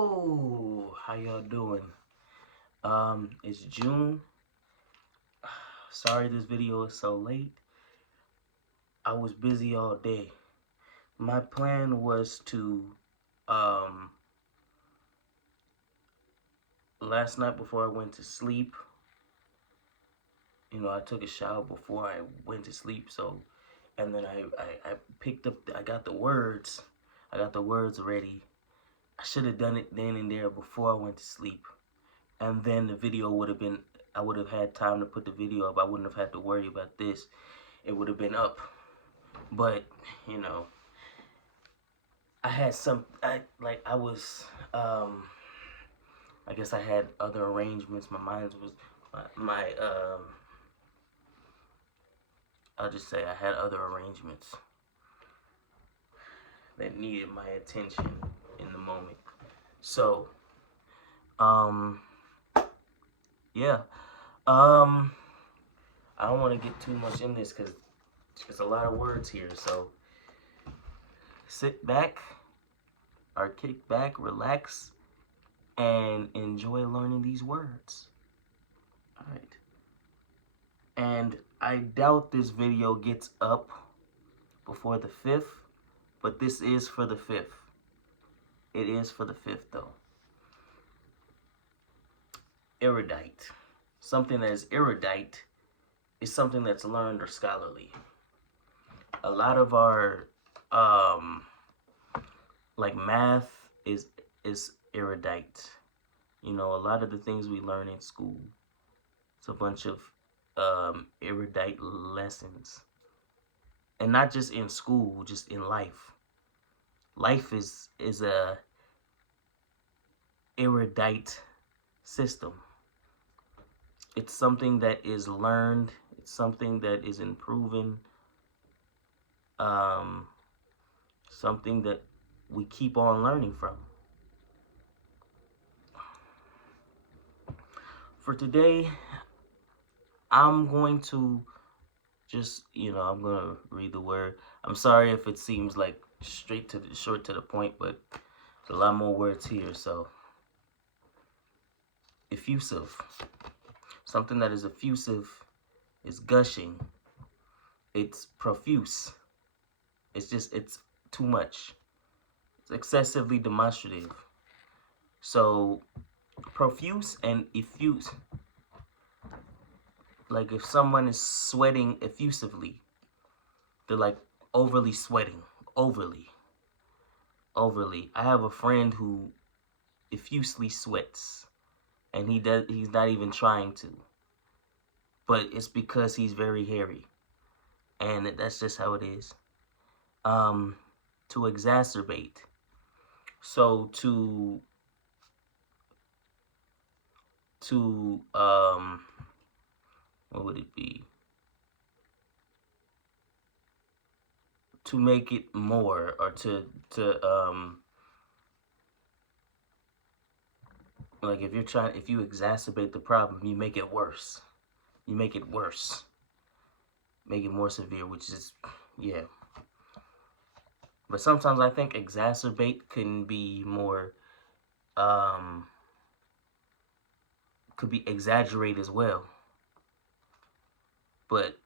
Yo, how y'all doing? It's June. Sorry this video is so late. I was busy all day. My plan was to, um, last night before I went to sleep, I took a shower before I went to sleep, and then I picked up, I got the words ready. I should have done it then and there before I went to sleep. And then the video would have been, I would have had time to put the video up. I wouldn't have had to worry about this. It would have been up. But, I had I guess I had other arrangements. My mind was, I'll just say I had other arrangements that needed my attention in the moment. So, yeah. I don't want to get too much in this because there's a lot of words here. So, sit back or kick back, relax, and enjoy learning these words. Alright. And I doubt this video gets up before the 5th, but this is for the 5th. It is for the 5th, though. Erudite. Something that is erudite is something that's learned or scholarly. A lot of our, like math is erudite. A lot of the things we learn in school, it's a bunch of erudite lessons. And not just in school, just in life. Life is a erudite system. It's something that is learned. It's something that is improving. Something that we keep on learning from. For today, I'm going to just, I'm going to read the word. I'm sorry if it seems like short to the point, but there's a lot more words here, so. Effusive. Something that is effusive is gushing. It's profuse. It's too much. It's excessively demonstrative. So, profuse and effuse. Like if someone is sweating effusively, they're like overly sweating. Overly. I have a friend who effusely sweats. And he's not even trying to. But it's because he's very hairy. And that's just how it is. To exacerbate. So what would it be? To make it more, or like if you exacerbate the problem, you make it worse. Make it more severe, which is, yeah. But sometimes I think exacerbate can be more, could be exaggerate as well. But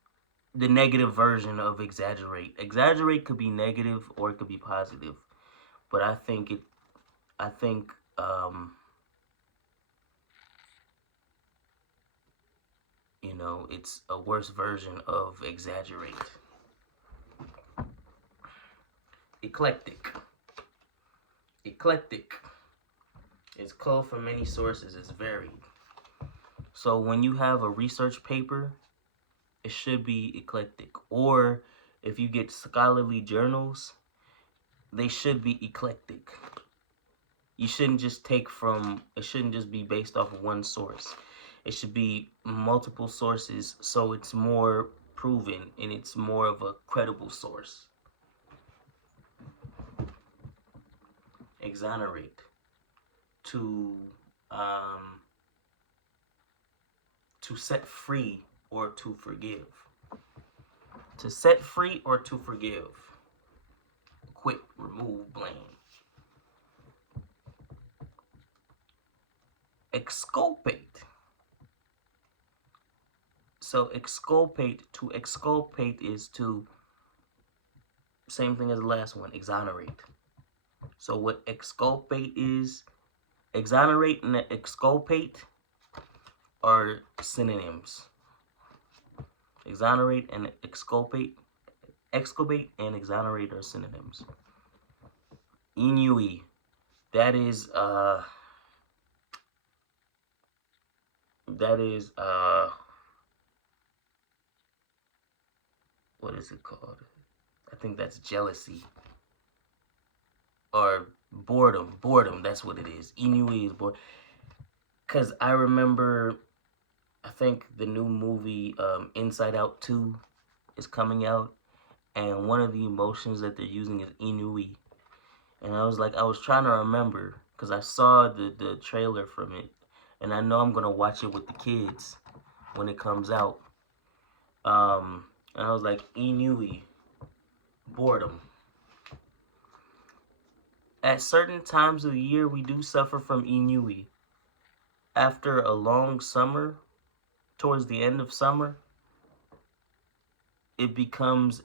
the negative version of exaggerate. Exaggerate could be negative or it could be positive. But I think it's a worse version of exaggerate. Eclectic. Eclectic is culled from many sources. It's varied. So when you have a research paper, it should be eclectic. Or if you get scholarly journals, they should be eclectic. You shouldn't just it shouldn't just be based off of one source. It should be multiple sources, so it's more proven and it's more of a credible source. Exonerate. To set free or to forgive. To set free or to forgive. Quit, remove, blame. exculpate. So to exculpate is to, same thing as the last one, exonerate. So what exculpate is, exonerate and exculpate are synonyms. Exonerate and exculpate and exonerate are synonyms. Eeeee, that is what is it called? I think that's jealousy or boredom. Boredom, that's what it is. Eeeee is boredom. Cause I remember, I think the new movie Inside Out 2 is coming out, and one of the emotions that they're using is Eeeee. And I was trying to remember, because I saw the trailer from it, and I know I'm going to watch it with the kids when it comes out. And I was like, Eeeee, boredom. At certain times of the year, we do suffer from Eeeee. After a long summer, towards the end of summer, it becomes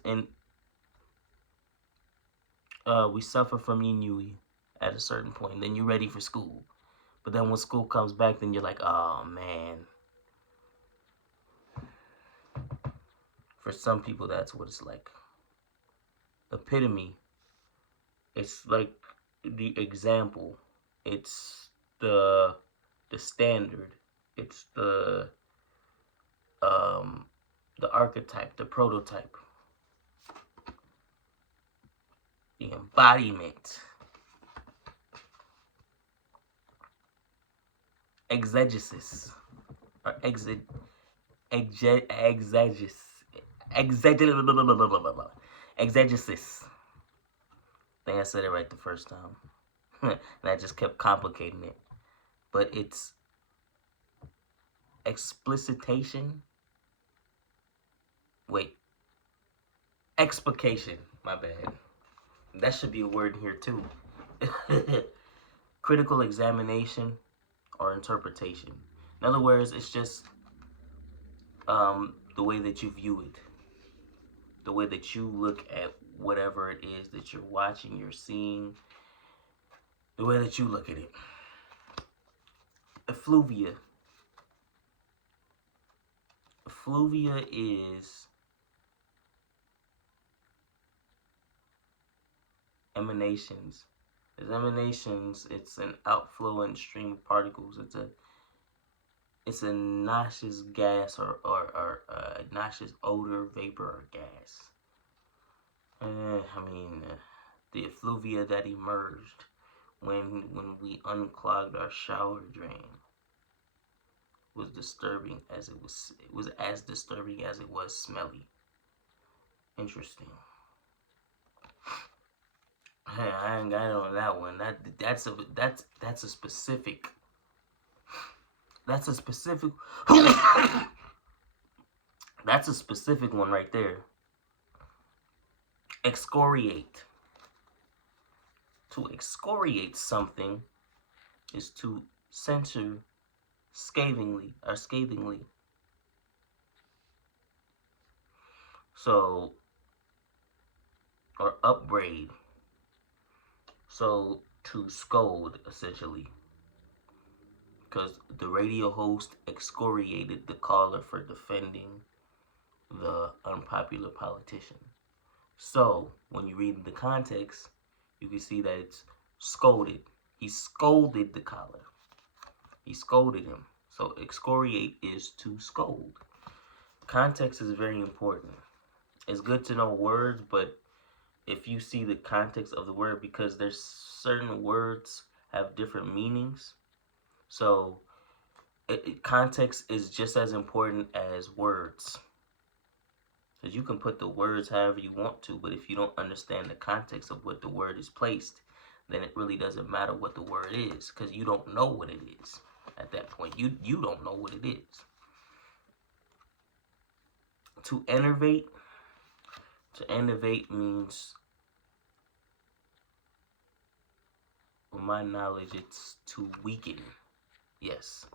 we suffer from Eeeee at a certain point. Then you're ready for school. But then when school comes back, then you're like, oh man. For some people, that's what it's like. Epitome. It's like the example. It's the standard. It's the archetype, the prototype, the embodiment. Exegesis or exegesis. Exegesis. I think I said it right the first time. And I just kept complicating it. But it's explicitation. Wait. Explication. My bad. That should be a word here too. Critical examination or interpretation. In other words, it's just the way that you view it. The way that you look at whatever it is that you're watching, you're seeing. The way that you look at it. Effluvia. Effluvia is emanations. As emanations, it's an outflowing stream of particles. It's a noxious gas or noxious odor, vapor, or gas. The effluvia that emerged when we unclogged our shower drain was disturbing as it was as disturbing as it was smelly. Interesting. Hey, I ain't got it on that one. That's a specific. That's a specific. That's a specific one right there. Excoriate. To excoriate something is to censure scathingly. So, or upbraid. So, to scold, essentially. Because the radio host excoriated the caller for defending the unpopular politician. So, when you read the context, you can see that it's scolded. He scolded the caller. He scolded him. So, excoriate is to scold. Context is very important. It's good to know words, but if you see the context of the word, because there's certain words have different meanings. So, context is just as important as words. Because you can put the words however you want to, but if you don't understand the context of what the word is placed, then it really doesn't matter what the word is, because you don't know what it is at that point. You don't know what it is. To enervate means, from my knowledge, it's to weaken. Yes.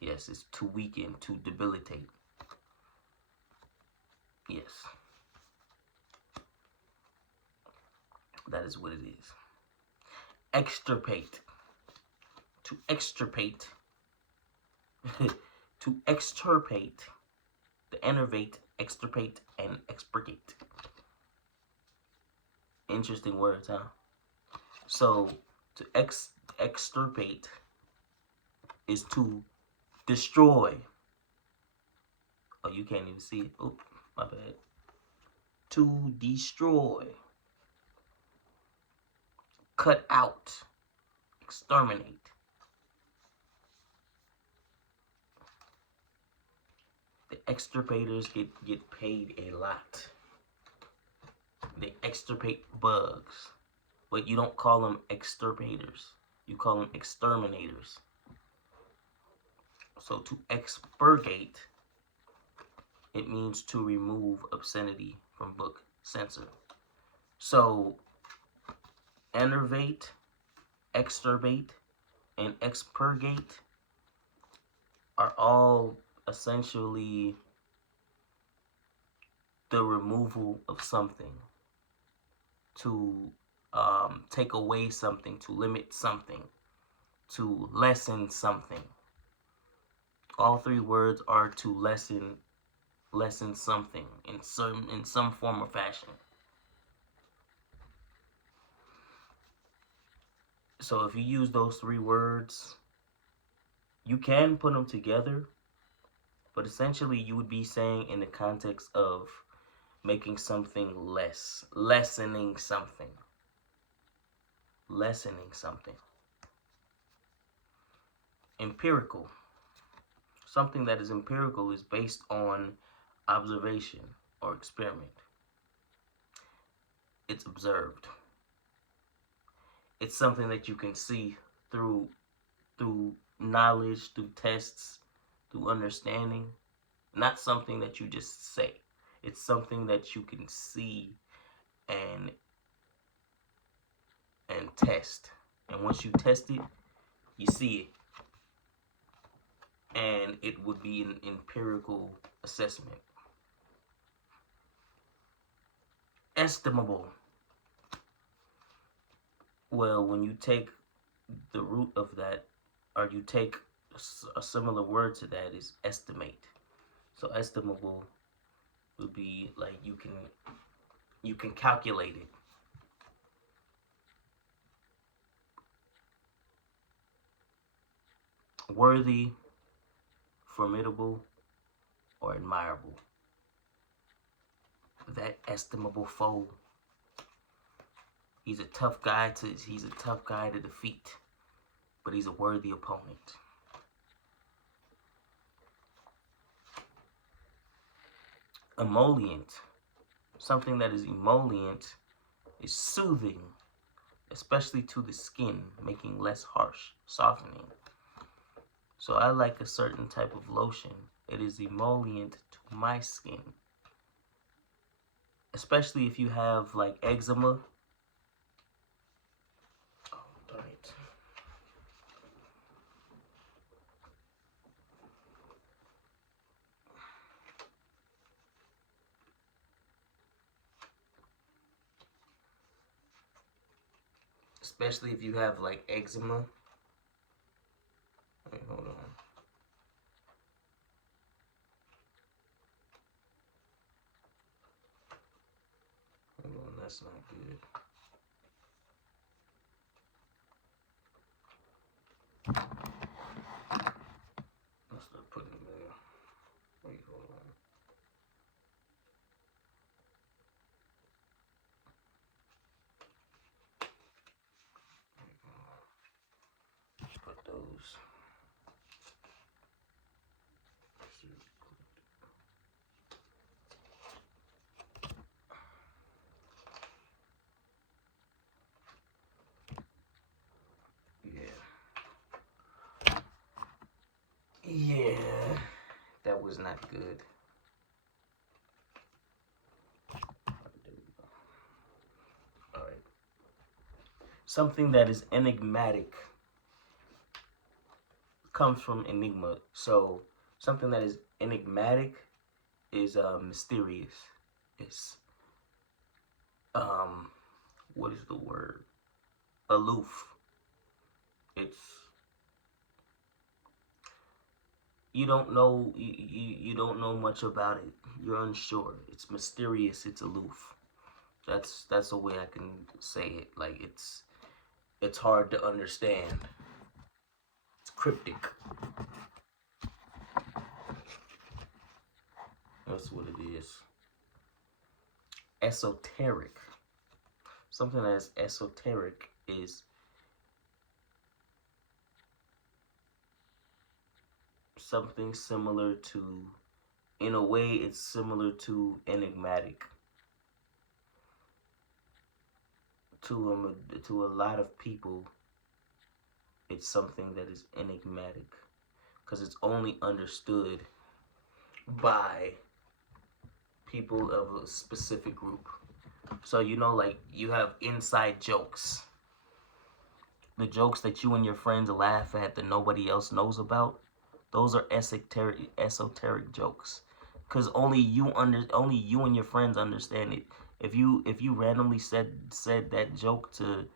Yes, it's to weaken, to debilitate. Yes. That is what it is. Extirpate. To extirpate. To extirpate. The enervate, extirpate, and expurgate. Interesting words, huh? So, to extirpate is to destroy. Oh, you can't even see it. Oh, my bad. To destroy. Cut out. Exterminate. The extirpators get paid a lot. They extirpate bugs. But you don't call them extirpators. You call them exterminators. So to expurgate, it means to remove obscenity from book, censor. So enervate, exturbate, and expurgate are all essentially the removal of something, to take away something, to limit something, to lessen something. All three words are to lessen something in some form or fashion. So if you use those three words, you can put them together, but essentially you would be saying in the context of making something less, lessening something. Empirical. Something that is empirical is based on observation or experiment. It's observed. It's something that you can see through knowledge, through tests, through understanding. Not something that you just say. It's something that you can see and test. And once you test it, you see it. And it would be an empirical assessment. Estimable. Well, when you take the root of that, or you take a similar word to that, is estimate. So estimable would be like you can calculate it. Worthy, formidable, or admirable. That estimable foe. He's a tough guy to defeat, but he's a worthy opponent. Emollient. Something that is emollient is soothing, especially to the skin, making less harsh, softening. So I like a certain type of lotion. It is emollient to my skin. Especially if you have like eczema. Oh, darn it. Especially if you have like eczema. Wait, hold on. Hold on, that's not good. I'll start putting them there. Wait, hold on. Put those. Yeah, that was not good. All right. Something that is enigmatic. comes from enigma. So something that is enigmatic is mysterious. It's um what is the word? Aloof. It's you don't know you don't know much about it. You're unsure. It's mysterious. It's aloof. That's the way I can say it. Like it's hard to understand. It's cryptic. That's what it is. Esoteric. Something that's esoteric is something similar to, in a way, it's similar to enigmatic. To a lot of people, it's something that is enigmatic because it's only understood by people of a specific group. So like you have inside jokes, the jokes that you and your friends laugh at that nobody else knows about. Those are esoteric jokes, because only you and your friends understand it. If you randomly said that joke to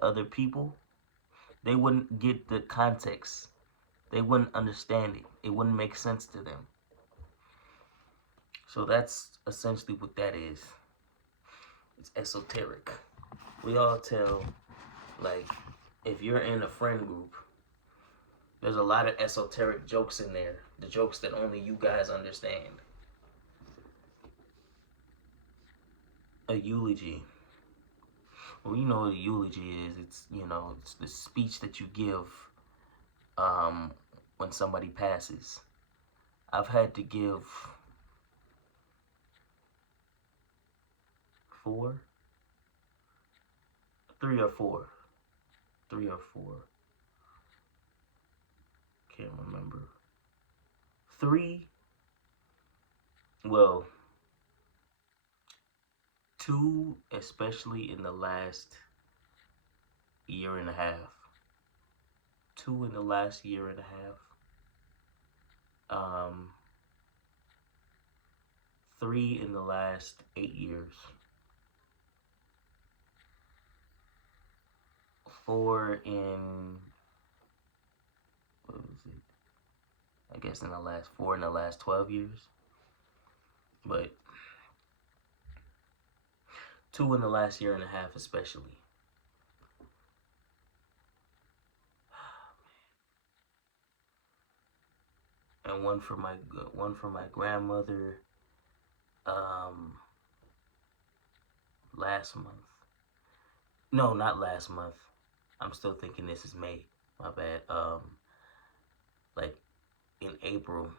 other people, they wouldn't get the context. They wouldn't understand it. It wouldn't make sense to them. So that's essentially what that is. It's esoteric. We all tell, like, if you're in a friend group, there's a lot of esoteric jokes in there. The jokes that only you guys understand. A eulogy. Well, you know what a eulogy is. It's the speech that you give when somebody passes. I've had to give 4, 3 or 4, 3 or 4. Can't remember. 3. Well, 2, especially in the last year and a half. 2 in the last year and a half. 3 in the last 8 years. 4 in, what was it? I guess in the last 12 years. But 2 in the last year and a half, especially. And one for my grandmother last month. No, not last month. I'm still thinking this is May. My bad. Like in April,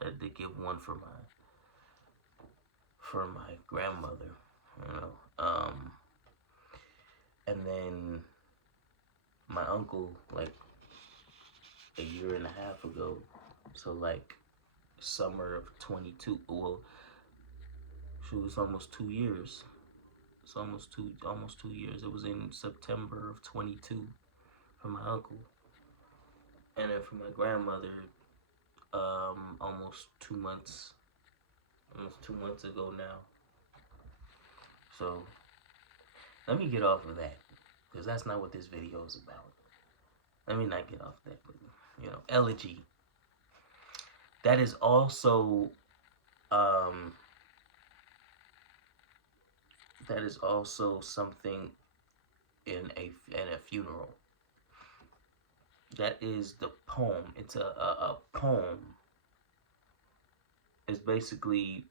I had to give one for my grandmother. And then my uncle, like a year and a half ago. So like summer of 22. Well, she was almost 2 years. It's almost 2 years. It was in September of 22 for my uncle. And then for my grandmother, almost 2 months. Almost 2 months ago now. So let me get off of that, because that's not what this video is about. Let me not get off that, but elegy. That is also something in a funeral. That is the poem. It's a poem. It's basically,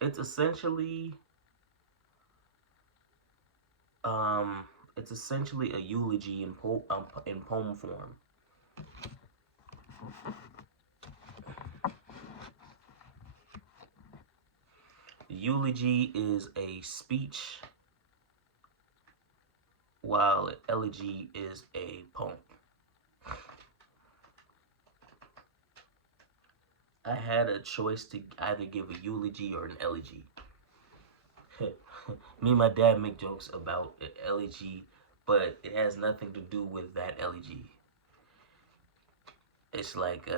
it's essentially a eulogy in poem form. Eulogy is a speech, while an elegy is a poem. I had a choice to either give a eulogy or an elegy. Me and my dad make jokes about an elegy but it has nothing to do with that LEG. It's like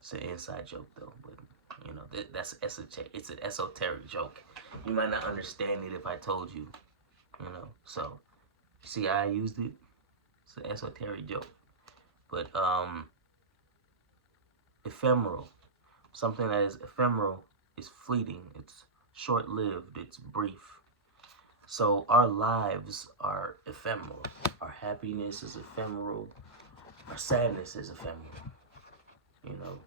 it's an inside joke though, but you know that's esoteric. It's an esoteric joke. You might not understand it if I told you. You know, so see how I used it. It's an esoteric joke, but ephemeral. Something that is ephemeral is fleeting. It's short-lived. It's brief. So our lives are ephemeral. Our happiness is ephemeral. Our sadness is ephemeral. You know,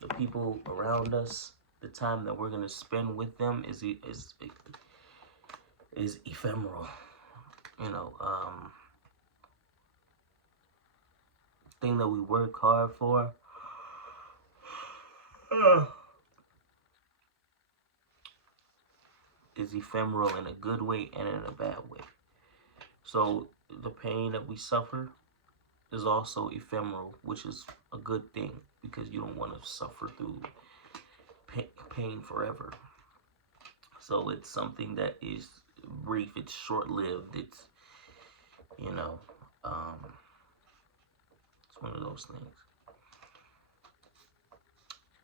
the people around us, the time that we're gonna spend with them is ephemeral. You know, thing that we work hard for is ephemeral in a good way and in a bad way. So the pain that we suffer is also ephemeral, which is a good thing because you don't want to suffer through pain forever. So it's something that is brief, it's short-lived, it's, you know, it's one of those things.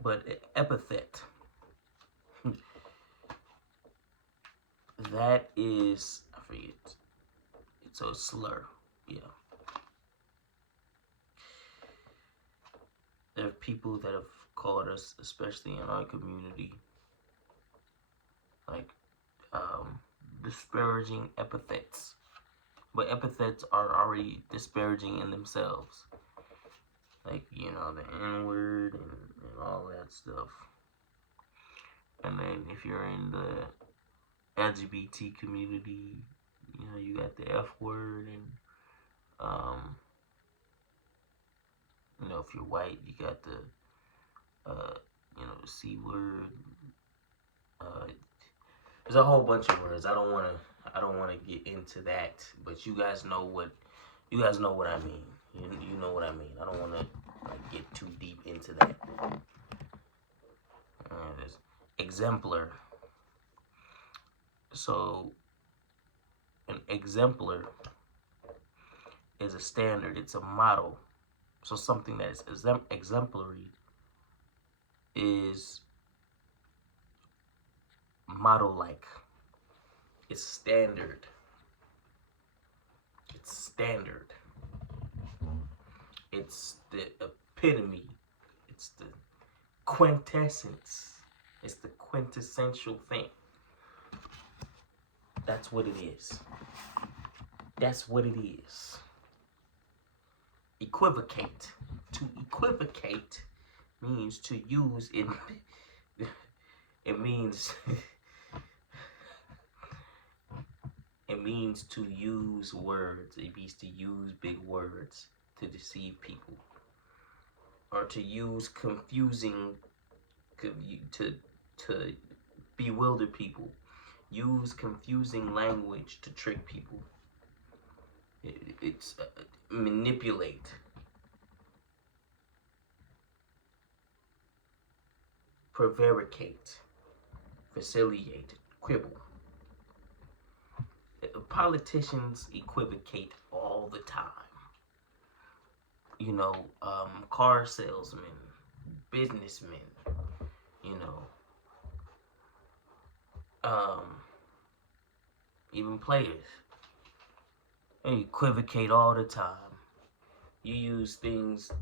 But epithet, that is, I forget, it's a slur, yeah. There are people that have called us, especially in our community, like disparaging epithets. But epithets are already disparaging in themselves. Like, you know, the N-word and all that stuff. And then if you're in the LGBT community, you know, you got the F-word and, you know, if you're white, you got the, you know, the C-word. There's a whole bunch of words. I don't want to get into that, but you guys know what I mean. You know what I mean. I don't want to like get too deep into that. There's exemplar. So an exemplar is a standard. It's a model. So something that is exemplary is model-like. It's standard. It's standard. It's the epitome. It's the quintessence. It's the quintessential thing. That's what it is. That's what it is. Equivocate. To equivocate means to use in. It means. It means to use words. It means to use big words to deceive people, or to use confusing, to bewilder people. Use confusing language to trick people. It's manipulate. Prevaricate. Facilitate. Quibble. Politicians equivocate all the time. You know, car salesmen, businessmen, you know, even players. They equivocate all the time. You use things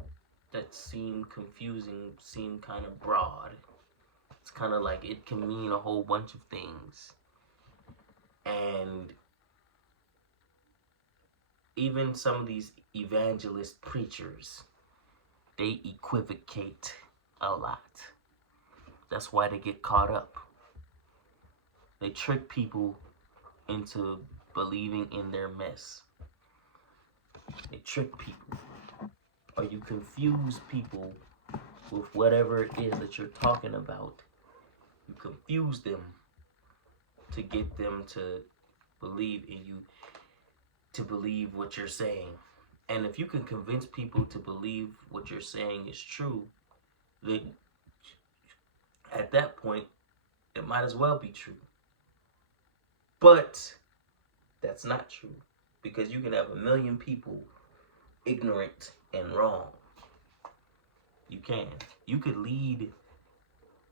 that seem confusing, seem kind of broad. It's kind of like it can mean a whole bunch of things. And even some of these evangelist preachers, they equivocate a lot. That's why they get caught up. They trick people into believing in their mess. They trick people. Or you confuse people with whatever it is that you're talking about. You confuse them to get them to believe in you, to believe what you're saying. And if you can convince people to believe what you're saying is true, then at that point, it might as well be true. But that's not true, because you can have a million people ignorant and wrong. You can. You could lead,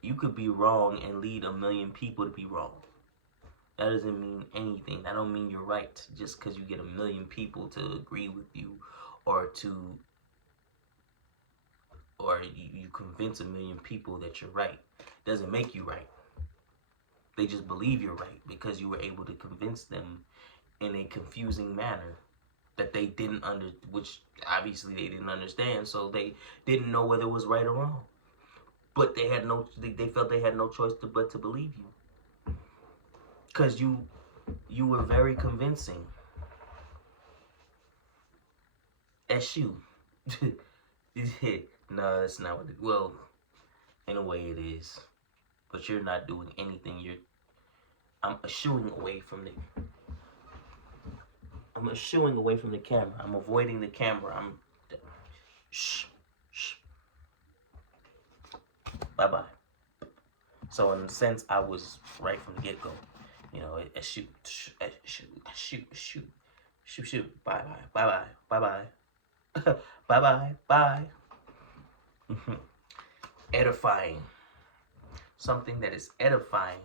you could be wrong and lead a million people to be wrong. That doesn't mean anything. That don't mean you're right just because you get a million people to agree with you, or you convince a million people that you're right. Doesn't make you right. They just believe you're right because you were able to convince them in a confusing manner that they didn't which obviously they didn't understand, so they didn't know whether it was right or wrong. But they felt they had no choice but to believe you, because you were very convincing. That's you. No, that's not what it. Well, in a way it is, but you're not doing anything. I'm eschewing away from the. I'm eschewing away from the camera. I'm avoiding the camera. Shh, shh. Bye bye. So in a sense, I was right from the get go. You know, shoot, shoot. Bye bye. Bye bye. Bye. Edifying. Something that is edifying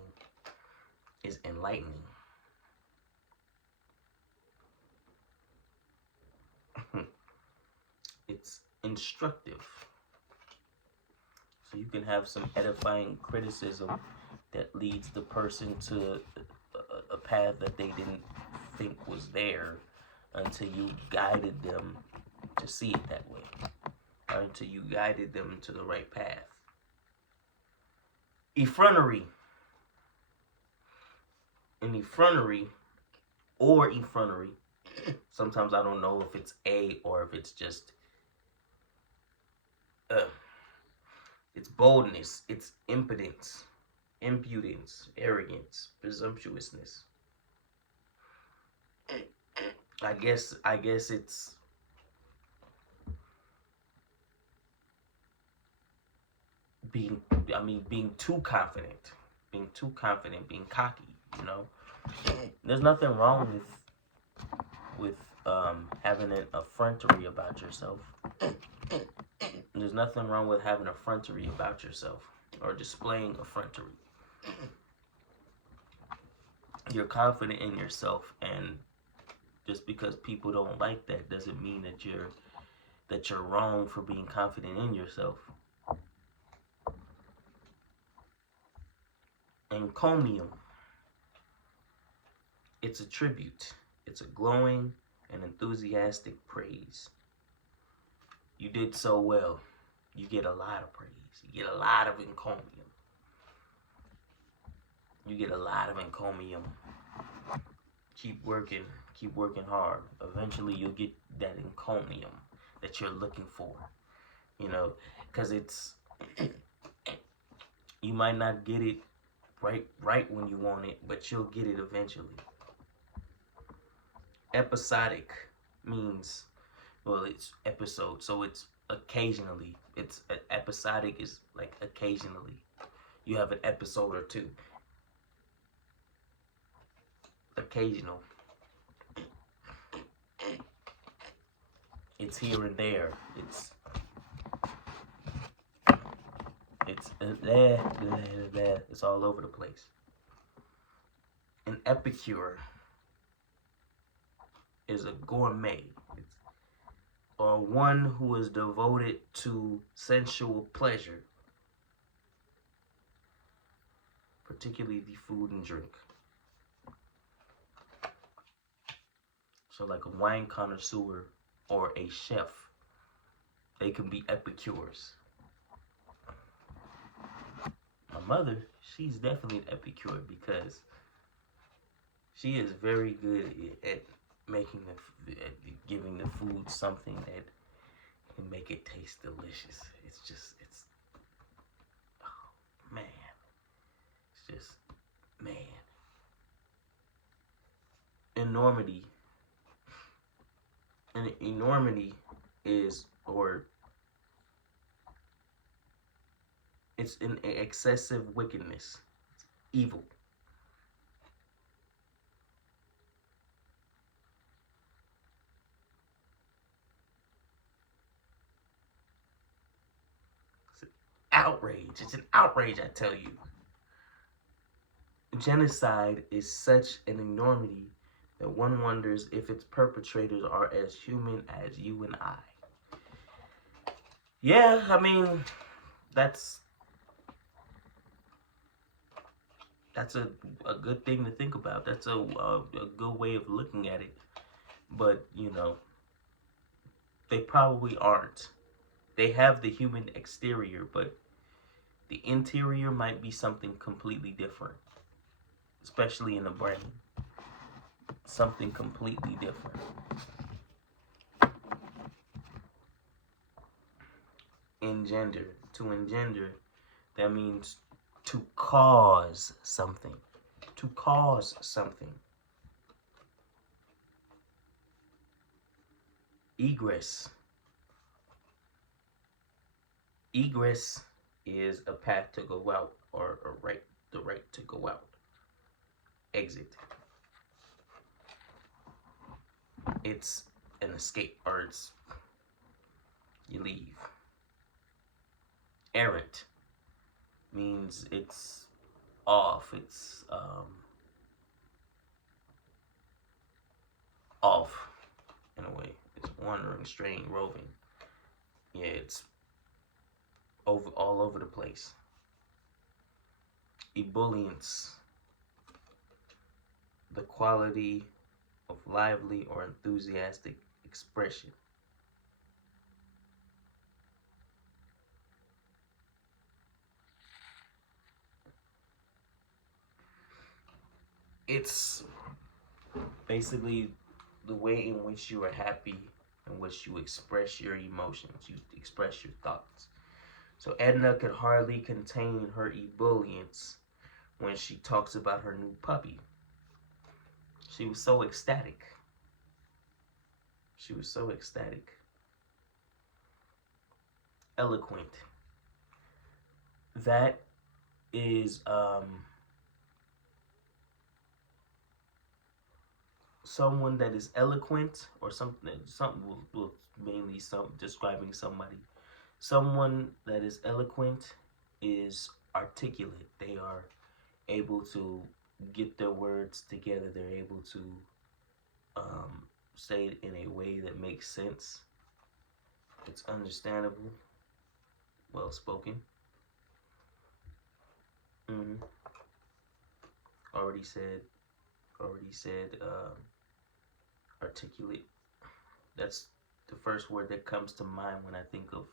is enlightening. It's instructive. So you can have some edifying criticism that leads the person to a path that they didn't think was there, until you guided them to see it that way, or until you guided them to the right path. Effrontery. An effrontery, or effrontery, sometimes I don't know if it's a or if it's just it's boldness, it's impudence, arrogance, presumptuousness. I guess it's being too confident, being cocky, you know. There's nothing wrong with having an effrontery about yourself. There's nothing wrong with having effrontery about yourself, or displaying effrontery. You're confident in yourself, and just because people don't like that doesn't mean that you're wrong for being confident in yourself. Encomium. It's a tribute. It's a glowing and enthusiastic praise. You did so well. You get a lot of praise. You get a lot of encomium. Keep working hard. Eventually you'll get that encomium that you're looking for. You know, because it's you might not get it right when you want it, but you'll get it eventually. Episodic means, well, it's episode, so it's occasionally. It's episodic is like occasionally. You have an episode or two. Occasional. It's here and there. It's all over the place. An epicure is a gourmet, or one who is devoted to sensual pleasure, particularly the food and drink. So like a wine connoisseur or a chef, they can be epicures. My mother, she's definitely an epicure, because she is very good at giving the food something that can make it taste delicious. Oh man, man. Enormity. And enormity is, or it's an excessive wickedness. It's evil. outrage. It's an outrage, I tell you. Genocide is such an enormity that one wonders if its perpetrators are as human as you and I. Yeah, I mean, that's that's a good thing to think about. That's a good way of looking at it. But, they probably aren't. They have the human exterior, but the interior might be something completely different, especially in the brain. Something completely different. Engender. To engender, that means to cause something. To cause something. Egress. Egress is a path to go out, or the right to go out. Exit. It's an escape, or it's you leave. Errant means it's off. It's off in a way. It's wandering, straying, roving. Yeah, it's all over the place. Ebullience, the quality of lively or enthusiastic expression. It's basically the way in which you are happy, in which you express your emotions, you express your thoughts. So Edna could hardly contain her ebullience when she talks about her new puppy. She was so ecstatic. She was so ecstatic. Eloquent. That is someone that is eloquent, or something will mainly describing somebody. Someone that is eloquent is articulate. They are able to get their words together. They're able to say it in a way that makes sense. It's understandable, well spoken. Mm-hmm. Already said. Articulate. That's the first word that comes to mind when I think of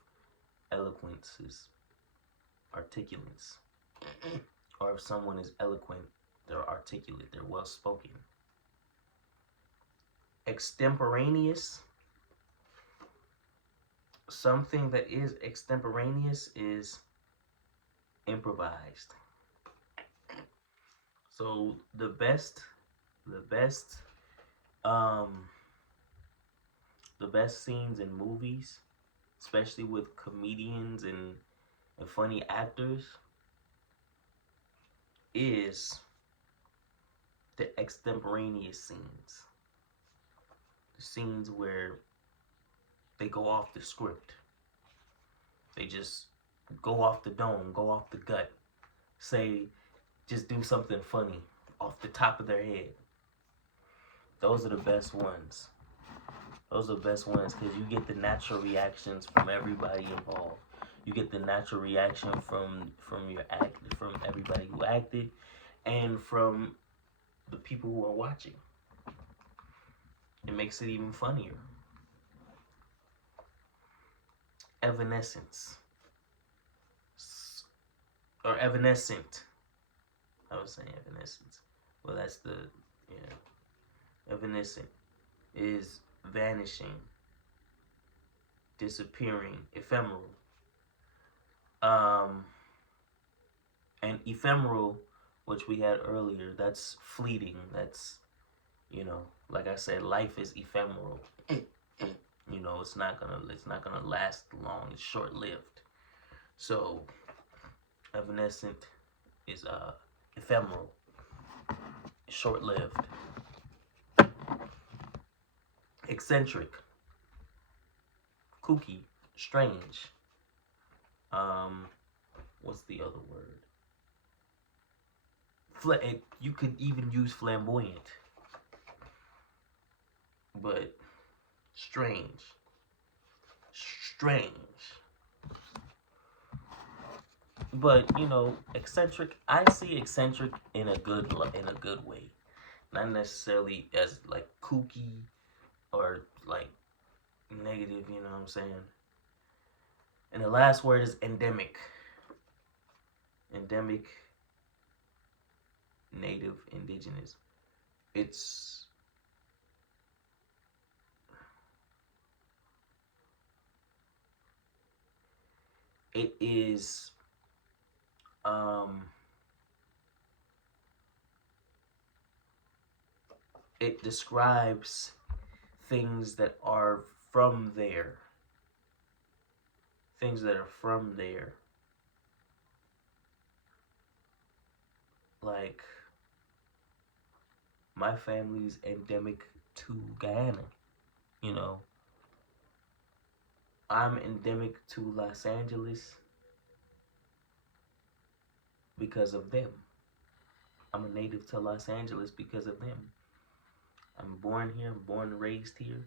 eloquence is articulence. Or if someone is eloquent, they're articulate, they're well spoken. Extemporaneous. Something that is extemporaneous is improvised. So the best um the best scenes in movies, especially with comedians and funny actors, is the extemporaneous scenes. The scenes where they go off the script. They just go off the dome, go off the gut. Say, just do something funny off the top of their head. Those are the best ones. Those are the best ones because you get the natural reactions from everybody involved. You get the natural reaction from from everybody who acted, and from the people who are watching. It makes it even funnier. Evanescence. Or evanescent. I was saying evanescence. Well, that's the, yeah. Evanescent is vanishing, disappearing, ephemeral. And ephemeral, which we had earlier, that's fleeting. That's, like I said, life is ephemeral. It's not gonna last long. It's short lived. So evanescent is ephemeral, short lived. Eccentric, kooky, strange. what's the other word? You could even use flamboyant, but strange, strange. But you know, eccentric. I see eccentric in a good way, not necessarily as like kooky or like negative. You know what I'm saying? And the last word is endemic. Endemic, native, indigenous. It's it is um it describes things that are from there. Things that are from there. Like my family's endemic to Guyana, you know. I'm endemic to Los Angeles because of them. I'm a native to Los Angeles because of them. I'm born here, I'm born and raised here.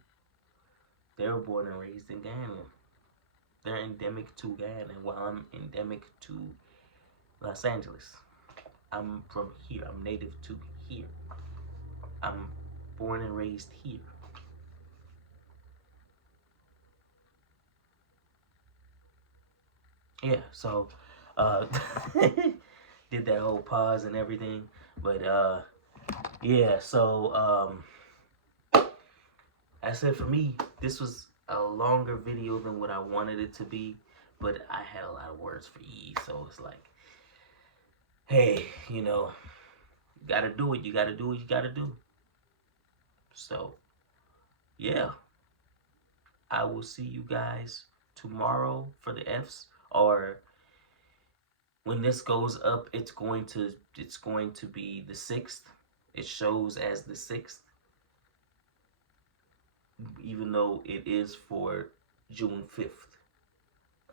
They were born and raised in Guyana. They're endemic to Guyana while I'm endemic to Los Angeles. I'm from here. I'm native to here. I'm born and raised here. Yeah, so uh did that whole pause and everything. But yeah, so I said for me, this was a longer video than what I wanted it to be, but I had a lot of words for Eeeee, so it's like, hey, you know, you gotta do it, you gotta do what you gotta do. So yeah, I will see you guys tomorrow for the F's, or when this goes up, it's going to be the 6th. It shows as the 6th, even though it is for June 5th.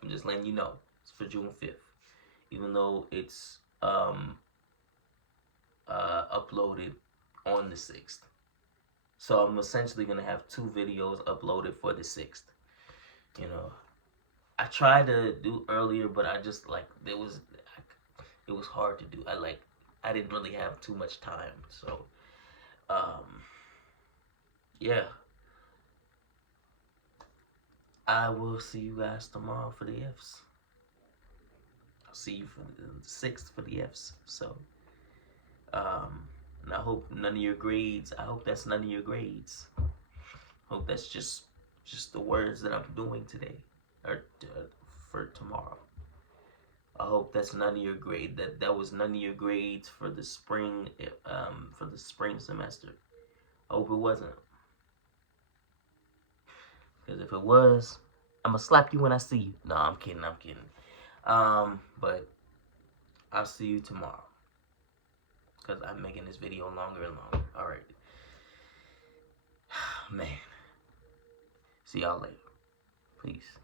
I'm just letting you know it's for June 5th, even though it's uploaded on the 6th. So I'm essentially gonna have 2 videos uploaded for the 6th. You know, I tried to do earlier, but I just like it was hard to do. I didn't really have too much time, so um, yeah. I will see you guys tomorrow for the F's. I'll see you for the 6th for the F's. So and I hope none of your grades. I hope that's none of your grades. Hope that's just the words that I'm doing today or for tomorrow. I hope that's none of your grade. That was none of your grades for the spring semester. I hope it wasn't. Because if it was, I'm gonna slap you when I see you. No, I'm kidding. I'm kidding. But I'll see you tomorrow. Because I'm making this video longer and longer. Alright. Man. See y'all later. Peace.